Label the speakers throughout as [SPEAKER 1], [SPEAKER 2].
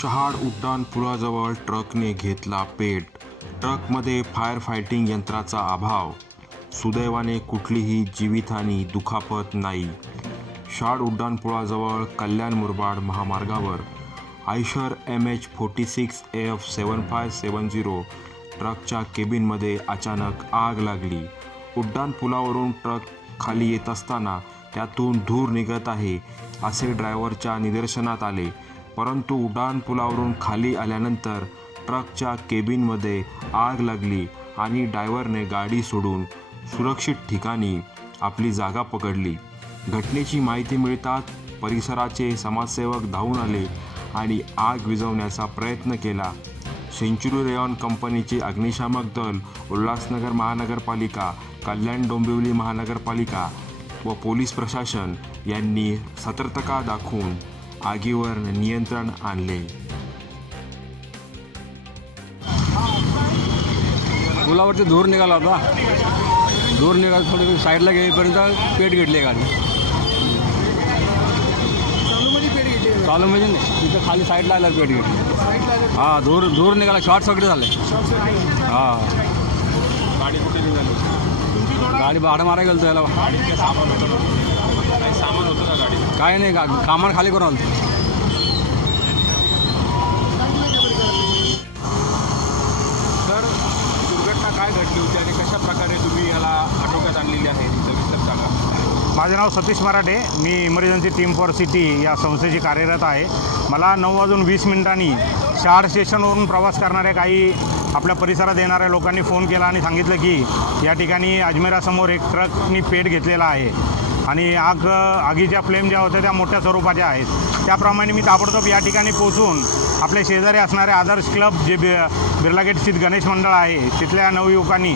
[SPEAKER 1] शहाड उड्डाणपुलाजवळ ट्रकने घेतला पेट. ट्रकमध्ये फायर फायटिंग यंत्राचा अभाव. सुदैवाने कुठलीही जीवितहानी दुखापत नाही. शाड उड्डाणपुळाजवळ कल्याण मुरबाड महामार्गावर. Eicher M H forty six F seven five seven zero ट्रकच्या केबिनमध्ये अचानक आग लागली. उड्डाणपुलावरून ट्रक खाली येत असताना त्यातून धूर निघत आहे असे ड्रायव्हरच्या निदर्शनात आले. परंतु उड्डाणपुलावरून खाली आल्यानंतर ट्रकच्या केबिनमध्ये आग लागली आणि डायव्हरने गाडी सोडून सुरक्षित ठिकाणी आपली जागा पकडली. घटनेची माहिती मिळताच परिसराचे समाजसेवक धावून आले आणि आग विझवण्याचा प्रयत्न केला. सेंचुरी रेयॉन कंपनीचे अग्निशामक दल उल्हासनगर महानगरपालिका कल्याण डोंबिवली महानगरपालिका व पोलीस प्रशासन यांनी सतर्कता दाखवून आगीवर नियंत्रण आणले.
[SPEAKER 2] पुलावरती धूर निघाला होता. धूर निघाला थोडी साईडला गेईपर्यंत पेट घेतली गाडी. चालू म्हणजे नाही तिथं खाली साईडला आला पेट घेतली. हा धूर धूर निघाला शॉर्ट सर्किट झाले. हा.
[SPEAKER 1] गाडी कुठे निघाली
[SPEAKER 2] गाडी भाडं मारा गेलो याला.
[SPEAKER 1] गाडीचे सामान होतं काही सामान होतं का गाडी
[SPEAKER 2] काय नाही का कामान खाली करून आलो
[SPEAKER 1] तर दुर्घटना काय घडली होती आणि कशा प्रकारे तुम्ही याला आटोक्यात आणलेली आहे? सविस्तर सांगा.
[SPEAKER 3] माझे नाव सतीश मराठे. मी इमर्जन्सी टीम फॉर सिटी या संस्थेची कार्यरत आहे. मला नऊ वाजून वीस मिनिटांनी शहाड स्टेशनवरून प्रवास करणाऱ्या काही आपल्या परिसरात येणाऱ्या लोकांनी फोन केला आणि सांगितलं की या ठिकाणी अजमेरासमोर एक ट्रकनी पेट घेतलेला आहे. आणि आग आगीच्या फ्लेम ज्या होत्या त्या मोठ्या स्वरूपाच्या आहेत. त्याप्रमाणे मी ताबडतोब या ठिकाणी पोचून आपले शेजारी असणारे आदर्श क्लब जे बि बिर्ला गेट स्थित गणेश मंडळ आहे तिथल्या नवयुवकांनी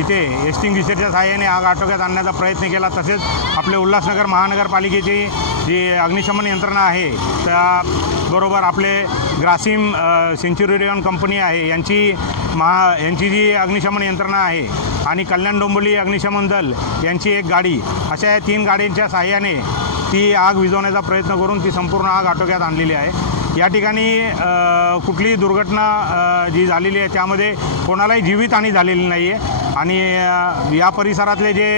[SPEAKER 3] इथे एस्टिंग्विशरच्या सहाय्याने आग आटोक्यात आणण्याचा प्रयत्न केला. तसेच आपले उल्हासनगर महानगरपालिकेची जी अग्निशमन यंत्रणा आहे त्याबरोबर आपले ग्रासिम सेंच्युरियन कंपनी आहे यांची महा यांची जी अग्निशमन यंत्रणा आहे आणि कल्याण डोंबिवली अग्निशमन दल यांची एक गाडी अशा या तीन गाड्यांच्या सहाय्याने ती आग विझवण्याचा प्रयत्न करून ती संपूर्ण आग आटोक्यात आणलेली आहे. या ठिकाणी कुठलीही दुर्घटना जी झालेली आहे त्यामध्ये कोणालाही जीवितहानी झालेली नाही आहे आणि या परिसरातले जे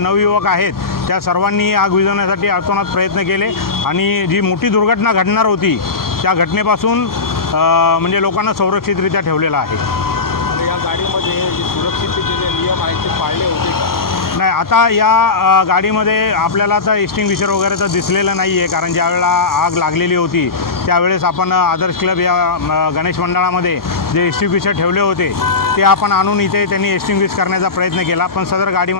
[SPEAKER 3] नवयुवक आहेत त्या सर्वांनी आग विझवण्यासाठी अडचणात प्रयत्न केले. आणि जी मोठी दुर्घटना घडणार होती त्या घटनेपासून म्हणजे लोकांना संरक्षितरित्या ठेवलेलं आहे
[SPEAKER 1] तर या गाडीमध्ये जे सुरक्षिततेचे जे नियम आहेत ते पाळले होते का
[SPEAKER 3] नाही आता या गाडीमध्ये आपल्याला तर एक्स्टिंग्विशर वगैरे तर दिसलेलं नाही आहे कारण ज्यावेळेला आग लागलेली होती त्यावेळेस आपण आदर्श क्लब या गणेश मंडळामध्ये जे एक्स्टिंग्विशर ठेवले होते ते आपण आणून इथे त्यांनी एक्स्टिंग्विश करण्याचा प्रयत्न केला पण सदर गाडीमध्ये